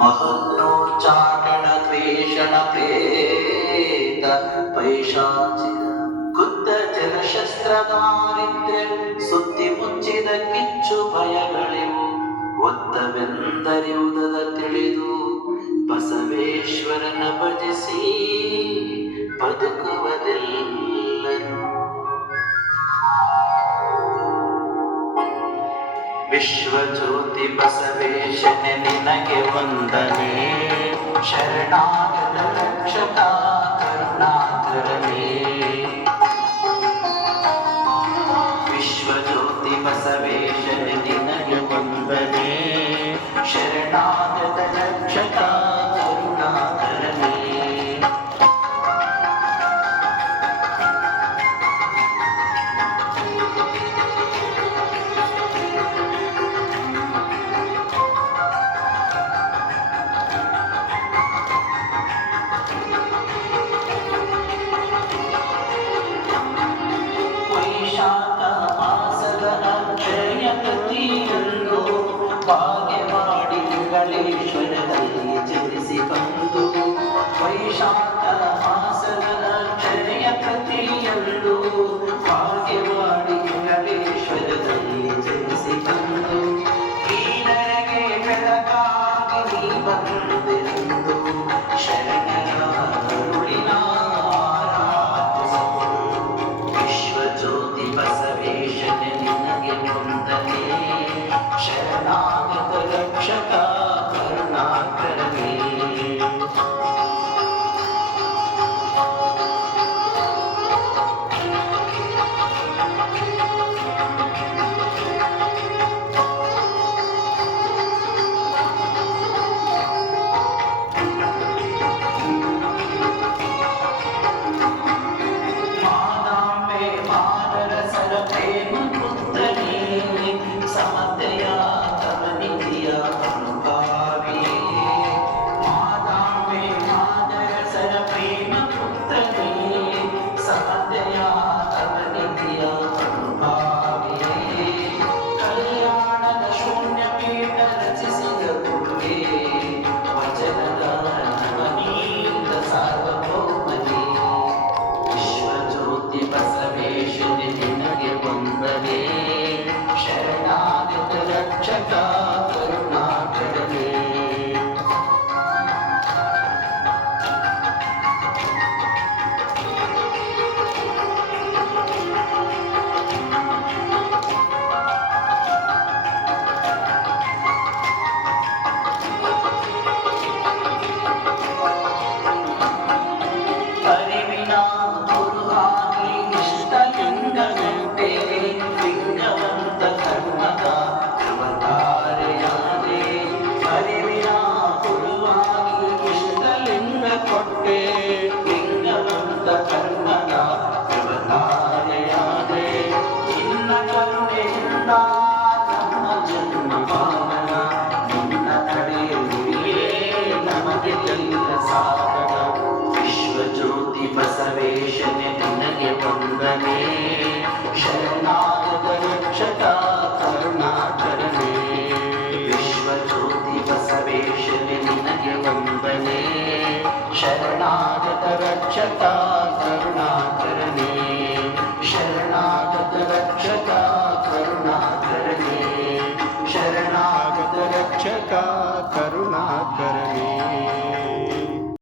ಮಹೋಚ್ಚಾರಣ ದ್ವೇಷಣ ಪ್ರೇತ ಪೈಶಾಚಿಕ ಗುದ್ದ ಜಲಶಸ್ತ್ರ ದಾರಿದ್ರ್ಯ ಸುತ್ತಿ ಮುಚ್ಚಿದ ಕಿಚ್ಚು ಭಯಗಳಿವು ಒತ್ತವೆಂದರಿವುದದ ತಿಳಿದು ಬಸವೇಶ್ವರನ ಭಜಿಸಿ ಬದುಕುವುದೆಲ್ಲರೂ. ವಿಶ್ವಜ್ಯೋತಿ ಬಸವೇಶನೆ ನಿನಗೆ ವಂದನೆ, ಶರಣಾಗತ ರಕ್ಷಕ ಕರುಣಾಕರನೇ. ವಿಶ್ವಜ್ಯೋತಿ ಬಸವೇಶನೆ ನಿನಗೆ ವಂದನೆ, ಶರಣಾಗತ ರಕ್ಷಕ ಕರುಣಾಕರನೇ. ಭಾಗ್ಯವಾಡಿಗಳೇಶ್ವರದಲ್ಲಿ ಜನಿಸಿ ಬಂದು ವೈಶಾಖ ಮಾಸದ ಅಕ್ಷಯ ಪ್ರತಿಯಲ್ಲೂ ಭಾಗ್ಯವಾಡಿಗಳೇಶ್ವರದಲ್ಲಿ ಜನಿಸಿ ಬಂದು ನೀನಗೆ ಬೆಳಕಾಗಿ ನೀ ಬಂದೆಂದು ಶರಣರ ಕರುಳಿನ ವಿಶ್ವಜ್ಯೋತಿ ಬಸವೇಶನೆ ನಿನಗೆ ವಂದನೆ, ಶರಣಾಗತ ರಕ್ಷಕ ಕರುಣಾಕರನೇ. ಮಾದಾಂಬೆ ಮಾನರಸರ ಪ್ರೇಮ ಪುತ್ರನೇ, ಸಮತೆಯ ತಮನಿಧಿಯ ಅನುಭಾವಿಯೇ. ಮಾದಾಂಬೆ ಮಾನರಸರ ಪ್ರೇಮ ಪುತ್ರನೇ, ಸಮತೆಯ ತಮನಿಧಿಯ ಅನುಭಾವಿಯೇ. ಕಲ್ಯಾಣದ ಶೂನ್ಯ ಪೀಠ ರಚಿಸಿದ ಗುರುವೇ, ವಚನದ ನವನೀತ ಸಾರ್ವಭೌಮನೇ. ವಿಶ್ವಜ್ಯೋತಿ ಬಸವೇಶನೆ ನಿನಗೆ ವಂದನೆ, ಶರಣಾಗತ ರಕ್ಷಕ ಕರುಣಾಕರನೇ. ಅರಿವಿನ ಗುರುವಾಗಿ ಇಷ್ಟಲಿಂಗನಂತೆ ಲಿಂಗವಂತ ಕರ್ಮದ ಅವತಾರೆಯಾದೆ. ಅರಿವಿನ ಗುರುವಾಗಿ ಇಷ್ಟಲಿಂಗ ಕೊಟ್ಟೆ, ಲಿಂಗವಂತ ಕರ್ಮದ ಅವತಾರೆಯಾದೆ. ನಿನ್ನ ಕರುಣೆಯಿಂದ ನಮ್ಮ ಜನ್ಮ ಪಾವನ, ನಿನ್ನ ತಡೆಯುವಿಯೇ ನಮಗೆ ಎಲ್ಲ ಸಾಧನ. ವಿಶ್ವಜ್ಯೋತಿ ಬಸವೇಶನೆ ನಿನಗೆ ವಂದನೆ, ಶರಣಾಗತ ರಕ್ಷಕ ಕರುಣಾಕರನೇ. ವಿಶ್ವಜ್ಯೋತಿ ಬಸವೇಶನೆ ನಿನಗೆ ವಂದನೆ, ಶರಣಾಗತ ರಕ್ಷಕ ಕರುಣಾಕರನೇ. ಶರಣಾಗತ ರಕ್ಷಕ ಕರುಣಾಕರನೇ, ಶರಣಾಗತ ರಕ್ಷಕ ಕರುಣಾಕರನೇ.